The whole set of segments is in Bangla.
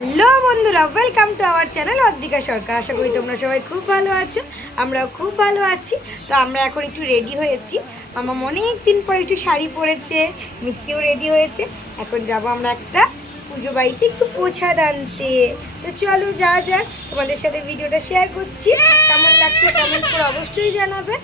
হ্যালো বন্ধুরা, ওয়েলকাম টু আওয়ার চ্যানেল অদ্দিকা সরকার। আশা করি তোমরা সবাই খুব ভালো আছো, আমরাও খুব ভালো আছি। তো আমরা এখন একটু রেডি হয়েছি। আমার অনেক দিন পর একটু শাড়ি পরেছে, মিষ্টিও রেডি হয়েছে। এখন যাব আমরা একটা পুজো বাড়িতে একটু প্রসাদ আনতে। তো চলো যা যাক, তোমাদের সাথে ভিডিওটা শেয়ার করছি। কেমন লাগছে কমেন্ট করে অবশ্যই জানাবে।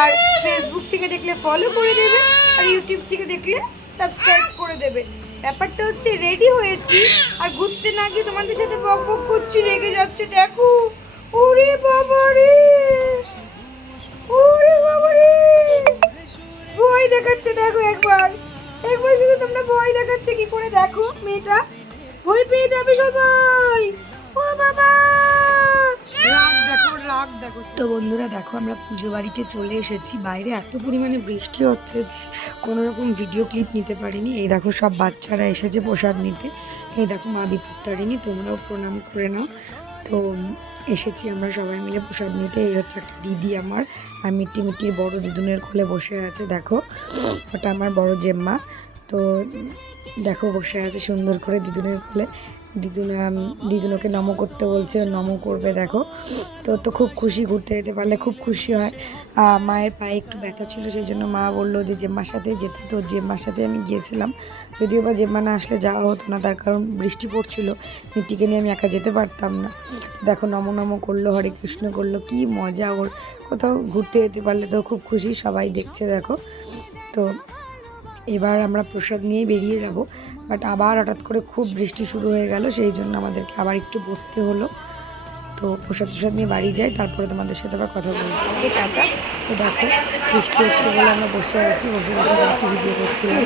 আর ফেসবুক থেকে দেখলে ফলো করে দেবে, আর ইউটিউব থেকে দেখলে সাবস্ক্রাইব করে দেবে। ব্যাপারটা হচ্ছে রেডি হয়েছি আর ঘুরতে না গিয়ে তোমাদের সাথে বক বক করছি, রেগে যাচ্ছে। দেখো, ওরে বাবা রে, ওরে বাবা রে, ভয় দেখাচ্ছে। দেখো একবার একবার শুধু তোমরা ভয় দেখাচ্ছে কি করে। দেখো মেয়েটা ভয় পেয়ে যাবে সবাই। ও বাবা, রাগ দেখো, রাগ দেখো। তো বন্ধুরা দেখো, আমরা পুজো বাড়িতে চলে এসেছি। বাইরে এত পরিমাণে বৃষ্টি হচ্ছে যে কোনো রকম ভিডিও ক্লিপ নিতে পারিনি। এই দেখো সব বাচ্চারা এসেছে প্রসাদ নিতে। এই দেখো মা বিপত্তারিণী, তোমরাও প্রণাম করে নাও। তো এসেছি আমরা সবাই মিলে প্রসাদ নিতে। এই হচ্ছে একটা দিদি আমার, আর মিট্টির বড় দিদুনের কোলে বসে আছে। দেখো ওটা আমার বড় জেম্মা। তো দেখো বসে আছে সুন্দর করে দিদুনের কোলে। দিদুনকে নমো করতে বলছে, নমো করবে। দেখো তো খুব খুশি, ঘুরতে যেতে পারলে খুব খুশি হয়। মায়ের পায়ে একটু ব্যথা ছিল, সেই জন্য মা বললো যে জেম্মার সাথে যেতে। তো জেম্মার সাথে আমি গিয়েছিলাম। যদিও বা জেম্মা না আসলে যাওয়া হতো না, তার কারণ বৃষ্টি পড়ছিল, মিট্টিকে নিয়ে আমি একা যেতে পারতাম না। দেখো নমো করলো, হরে কৃষ্ণ করলো, কি মজা ওর। কোথাও ঘুরতে যেতে পারলে তো খুব খুশি, সবাই দেখছে। দেখো তো এবার আমরা প্রসাদ নিয়ে বেরিয়ে যাব, বাট আবার হঠাৎ করে খুব বৃষ্টি শুরু হয়ে গেল, সেই জন্য আমাদেরকে আবার একটু বসতে হলো। তো প্রসাদ নিয়ে বাড়ি যাই, তারপরে তোমাদের সাথে আবার কথা বলছি। টাটা। তো দেখো বৃষ্টি হচ্ছে বলে আমরা বসে আছি, বসে একটু ভিডিও করছিলাম।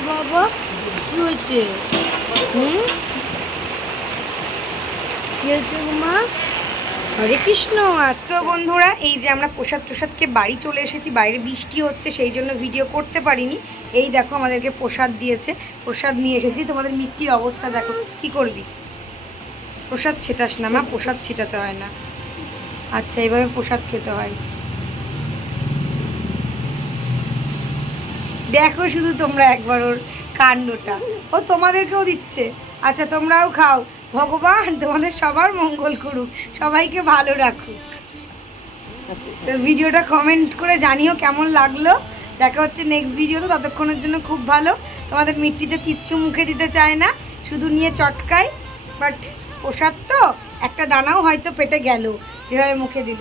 বাবা কি হয়েছে? হরে কৃষ্ণ। আর তো বন্ধুরা, এই যে আমরা প্রসাদকে বাড়ি চলে এসেছি। বাইরে বৃষ্টি হচ্ছে, সেই জন্য ভিডিও করতে পারিনি। এই দেখো আমাদেরকে প্রসাদ দিয়েছে, প্রসাদ নিয়ে এসেছি। তোমাদের মিট্টির অবস্থা দেখো, কি করবি? প্রসাদ ছেটাস না মা, প্রসাদ ছেটাতে হয় না। আচ্ছা, এইভাবে প্রসাদ খেতে হয়। দেখো শুধু তোমরা একবার ওর কাণ্ডটা, ও তোমাদেরকেও দিচ্ছে। আচ্ছা তোমরাও খাও, ভগবান তোমাদের সবার মঙ্গল করুক, সবাইকে ভালো রাখুক। তো ভিডিওটা কমেন্ট করে জানিও কেমন লাগলো। দেখা হচ্ছে নেক্সট ভিডিওতে, ততক্ষণের জন্য খুব ভালো। তোমাদের মিট্টিতে কিচ্ছু মুখে দিতে চায় না, শুধু নিয়ে চটকায়। বাট প্রসাদ তো একটা দানাও হয়তো পেটে গেল, যেভাবে মুখে দিল।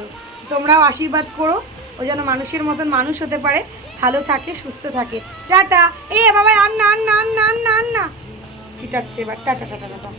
তোমরাও আশীর্বাদ করো, ও যেন মানুষের মতন মানুষ হতে পারে, ভালো থাকে, সুস্থ থাকে। টাটা। এ বাবা, আন্না ছিটাচ্ছে এবার। Tata tata tata.